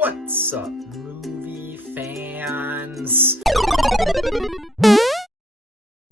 What's up, movie fans?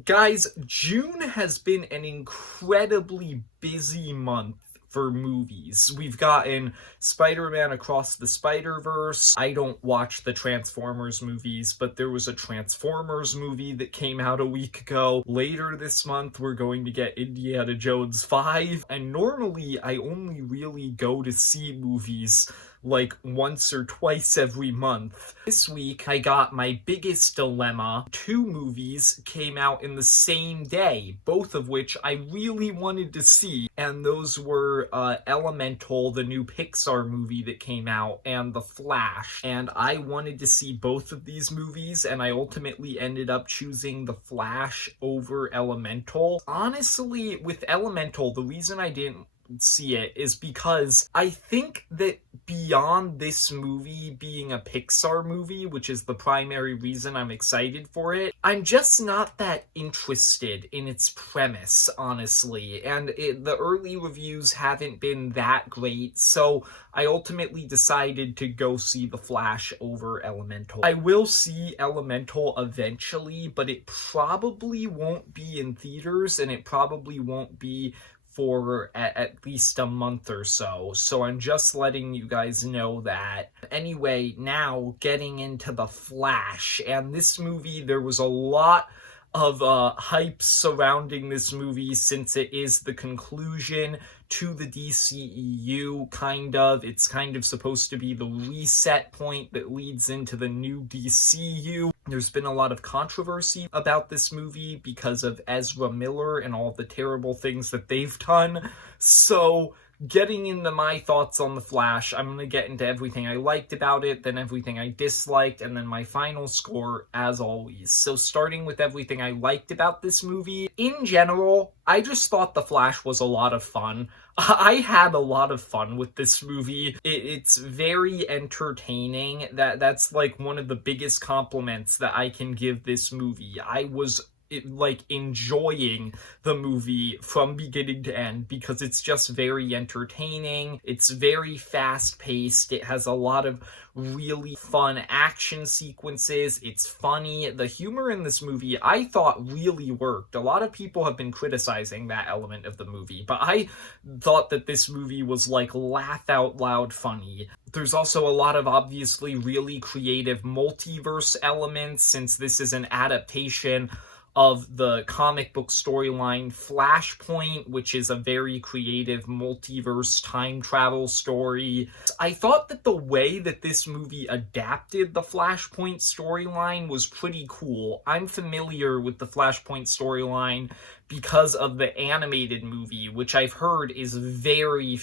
Guys, June has been an incredibly busy month for movies. We've gotten Spider-Man Across the Spider-Verse. I don't watch the Transformers movies, but there was a Transformers movie that came out a week ago. Later this month, we're going to get Indiana Jones 5. And normally, I only really go to see movies like once or twice every month. This week, I got My Biggest Dilemma. 2 movies came out in the same day, both of which I really wanted to see, and those were Elemental, the new Pixar movie that came out, and The Flash. And I wanted to see both of these movies, and I ultimately ended up choosing The Flash over Elemental. Honestly, with Elemental, the reason I didn't see it is because I think that beyond this movie being a Pixar movie, which is the primary reason I'm excited for it, I'm just not that interested in its premise, honestly, and the early reviews haven't been that great, so I ultimately decided to go see The Flash over Elemental. I will see Elemental eventually, but it probably won't be in theaters, and it probably won't be for at least a month or so. So I'm just letting you guys know that. Anyway, now getting into The Flash. And this movie, there was a lot of hype surrounding this movie since it is the conclusion to the DCEU, kind of. It's kind of supposed to be the reset point that leads into the new DCU. There's been a lot of controversy about this movie because of Ezra Miller and all the terrible things that they've done. So, getting into my thoughts on The Flash, I'm going to get into everything I liked about it, then everything I disliked, and then my final score, as always. So starting with everything I liked about this movie, in general, I just thought The Flash was a lot of fun. I had a lot of fun with this movie. It's very entertaining. That's like one of the biggest compliments that I can give this movie. I was enjoying the movie from beginning to end because it's just very entertaining. It's very fast-paced. It has a lot of really fun action sequences. It's funny. The humor in this movie, I thought, really worked. A lot of people have been criticizing that element of the movie, but I thought that this movie was like laugh out loud funny. There's also a lot of obviously really creative multiverse elements since this is an adaptation of the comic book storyline Flashpoint, which is a very creative multiverse time travel story. I thought that the way that this movie adapted the Flashpoint storyline was pretty cool. I'm familiar with the Flashpoint storyline because of the animated movie, which I've heard is a very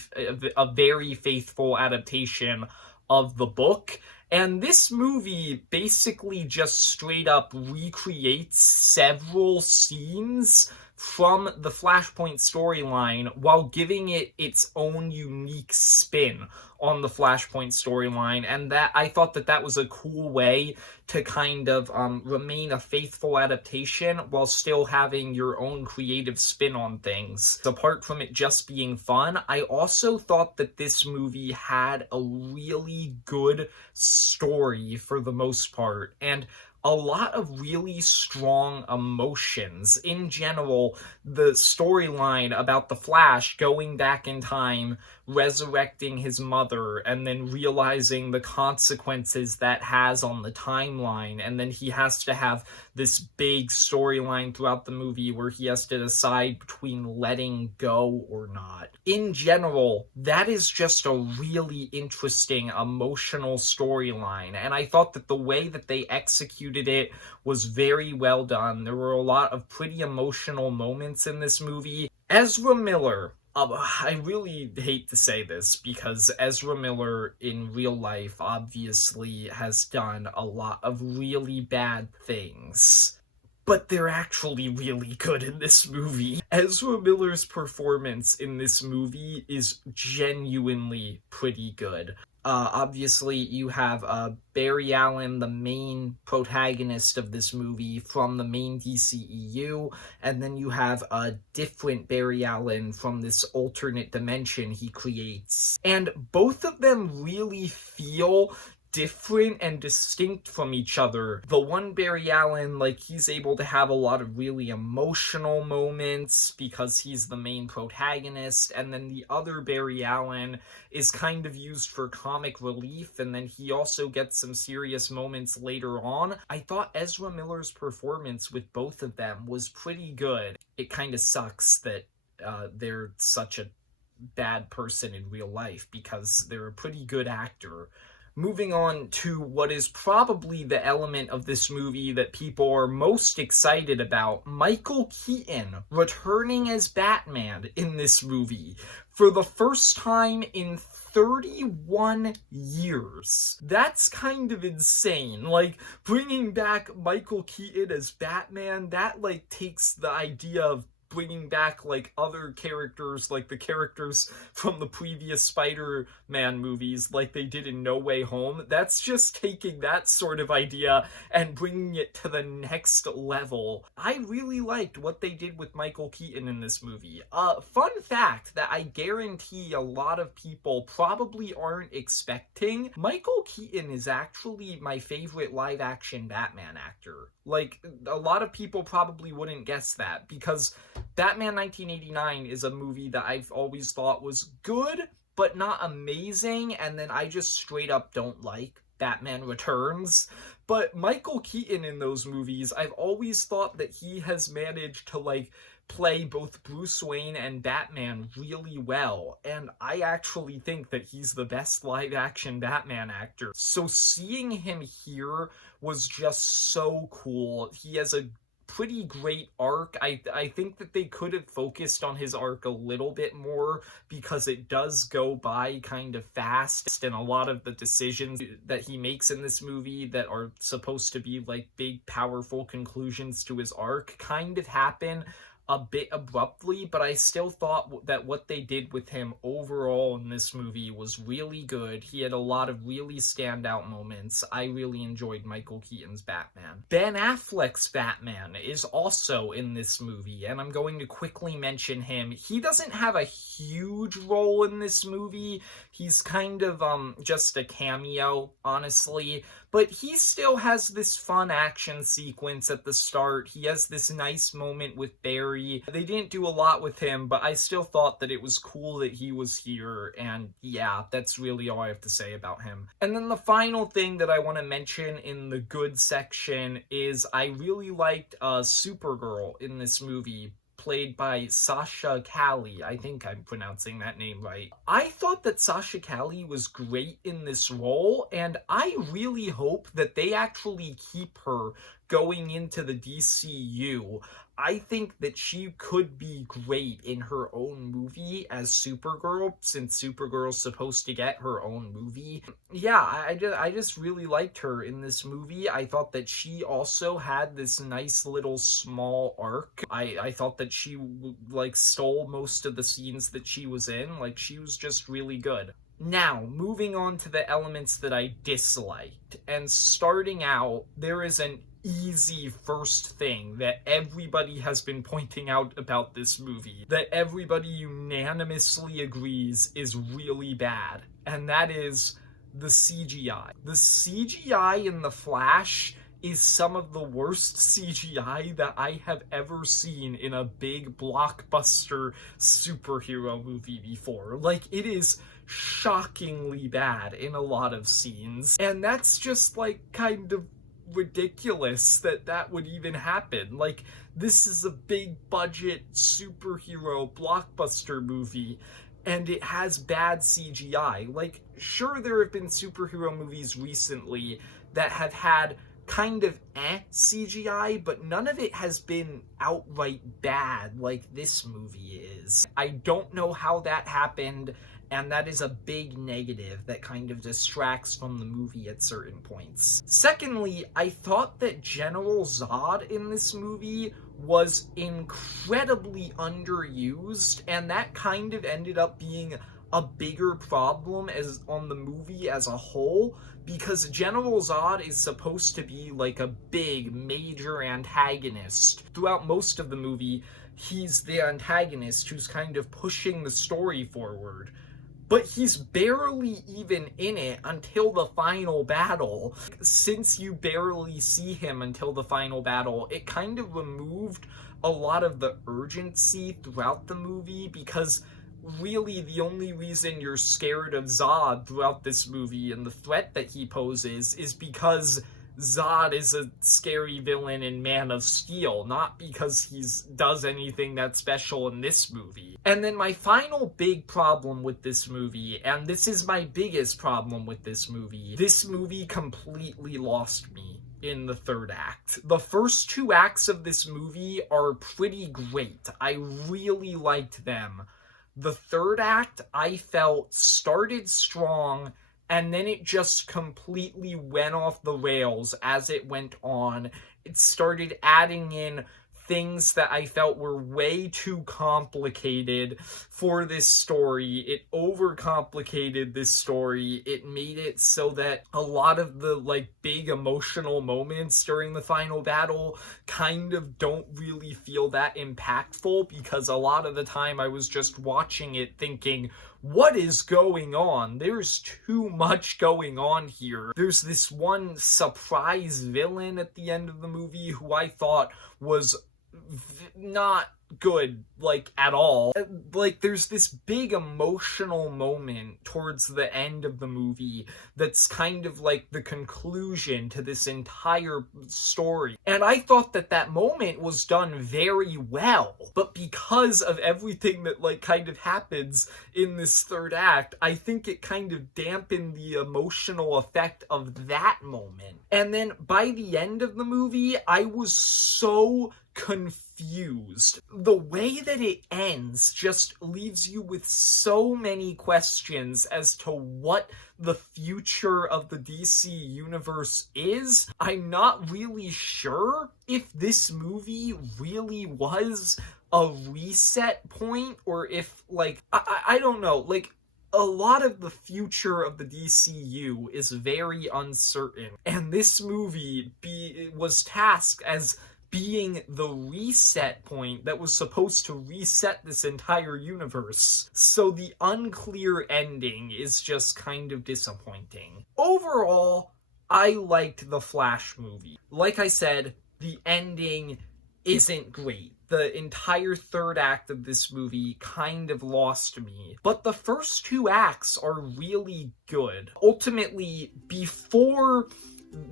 faithful adaptation of the book. And this movie basically just straight up recreates several scenes from the Flashpoint storyline while giving it its own unique spin on the Flashpoint storyline, and that I thought that was a cool way to kind of remain a faithful adaptation while still having your own creative spin on things. Apart from it just being fun, I also thought that this movie had a really good story for the most part, and a lot of really strong emotions. In general, the storyline about the Flash going back in time, resurrecting his mother, and then realizing the consequences that has on the timeline, and then he has to have this big storyline throughout the movie where he has to decide between letting go or not. In general, that is just a really interesting emotional storyline, and I thought that the way that they executed it was very well done. There were a lot of pretty emotional moments in this movie. Ezra Miller, I really hate to say this because Ezra Miller in real life obviously has done a lot of really bad things. but they're actually really good in this movie. Ezra Miller's performance in this movie is genuinely pretty good. Obviously, you have Barry Allen, the main protagonist of this movie from the main DCEU, and then you have a different Barry Allen from this alternate dimension he creates. And both of them really feel different and distinct from each other. The one Barry Allen, like, he's able to have a lot of really emotional moments because he's the main protagonist, and then the other Barry Allen is kind of used for comic relief, and then he also gets some serious moments later on. I thought Ezra Miller's performance with both of them was pretty good. It kind of sucks that they're such a bad person in real life because they're a pretty good actor. Moving on to what is probably the element of this movie that people are most excited about, Michael Keaton returning as Batman in this movie for the first time in 31 years. That's kind of insane. Like, bringing back Michael Keaton as Batman, that, like, takes the idea of bringing back, like, other characters, like the characters from the previous Spider-Man movies, like they did in No Way Home. That's just taking that sort of idea and bringing it to the next level. I really liked what they did with Michael Keaton in this movie. Fun fact that I guarantee a lot of people probably aren't expecting, Michael Keaton is actually my favorite live-action Batman actor. Like, a lot of people probably wouldn't guess that, because Batman 1989 is a movie that I've always thought was good, but not amazing, and then I just straight up don't like Batman Returns. But Michael Keaton in those movies, I've always thought that he has managed to, like, play both Bruce Wayne and Batman really well, and I actually think that he's the best live-action Batman actor. So seeing him here was just so cool. He has a pretty great arc. I think that they could have focused on his arc a little bit more, because it does go by kind of fast, and a lot of the decisions that he makes in this movie that are supposed to be like big, powerful conclusions to his arc kind of happen a bit abruptly, but I still thought that what they did with him overall in this movie was really good. He had a lot of really standout moments. I really enjoyed Michael Keaton's Batman. Ben Affleck's Batman is also in this movie, and I'm going to quickly mention him. He doesn't have a huge role in this movie. He's kind of just a cameo, honestly, but he still has this fun action sequence at the start. He has this nice moment with Barry. They didn't do a lot with him, but I still thought that it was cool that he was here, and yeah, that's really all I have to say about him. And then the final thing that I want to mention in the good section is I really liked Supergirl in this movie, played by Sasha Calle. I think I'm pronouncing that name right. I thought that Sasha Calle was great in this role, and I really hope that they actually keep her going into the DCU. I think that she could be great in her own movie as Supergirl, since Supergirl's supposed to get her own movie. Yeah, I just really liked her in this movie. I thought that she also had this nice little small arc. I thought that she, like, stole most of the scenes that she was in. Like, she was just really good. Now, moving on to the elements that I disliked. And starting out, there is an easy first thing that everybody has been pointing out about this movie, that everybody unanimously agrees is really bad, and that is the CGI. The CGI in The Flash is some of the worst CGI that I have ever seen in a big blockbuster superhero movie before. Like, it is shockingly bad in a lot of scenes, and that's just, like, kind of ridiculous that would even happen. Like, this is a big budget superhero blockbuster movie, and it has bad CGI. Like, sure, there have been superhero movies recently that have had kind of CGI, but none of it has been outright bad like this movie is. I don't know how that happened, and that is a big negative that kind of distracts from the movie at certain points. Secondly, I thought that General Zod in this movie was incredibly underused, and that kind of ended up being a bigger problem as on the movie as a whole, because General Zod is supposed to be like a big major antagonist. Throughout most of the movie, he's the antagonist who's kind of pushing the story forward. But he's barely even in it until the final battle. Since you barely see him until the final battle, it kind of removed a lot of the urgency throughout the movie, because really the only reason you're scared of Zod throughout this movie and the threat that he poses is because Zod is a scary villain in Man of Steel, not because he does anything that's special in this movie. And then my final big problem with this movie, and this is my biggest problem with this movie completely lost me in the third act. The first two acts of this movie are pretty great. I really liked them. The third act, I felt, started strong, and then it just completely went off the rails as it went on. It started adding in things that I felt were way too complicated for this story. It overcomplicated this story. It made it so that a lot of the big emotional moments during the final battle kind of don't really feel that impactful, because a lot of the time I was just watching it thinking, what is going on? There's too much going on here. There's this one surprise villain at the end of the movie who I thought was not good, at all. There's this big emotional moment towards the end of the movie that's kind of the conclusion to this entire story. And I thought that moment was done very well. But because of everything that kind of happens in this third act, I think it kind of dampened the emotional effect of that moment. And then by the end of the movie, I was so confused. The way that it ends just leaves you with so many questions as to what the future of the DC universe is. I'm not really sure if this movie really was a reset point, or if I don't know, a lot of the future of the DCU is very uncertain, and this movie was tasked as being the reset point that was supposed to reset this entire universe. So the unclear ending is just kind of disappointing. Overall, I liked the Flash movie. Like I said, the ending isn't great. The entire third act of this movie kind of lost me. But the first two acts are really good. Ultimately, before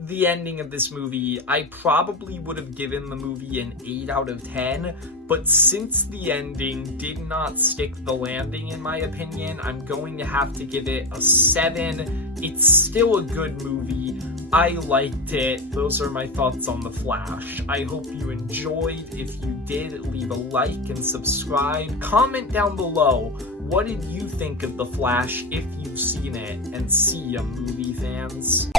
the ending of this movie, I probably would have given the movie an 8 out of 10, but since the ending did not stick the landing, in my opinion, I'm going to have to give it a 7. It's still a good movie. I liked it. Those are my thoughts on The Flash. I hope you enjoyed. If you did, leave a like and subscribe. Comment down below, what did you think of The Flash if you've seen it? And see ya, movie fans.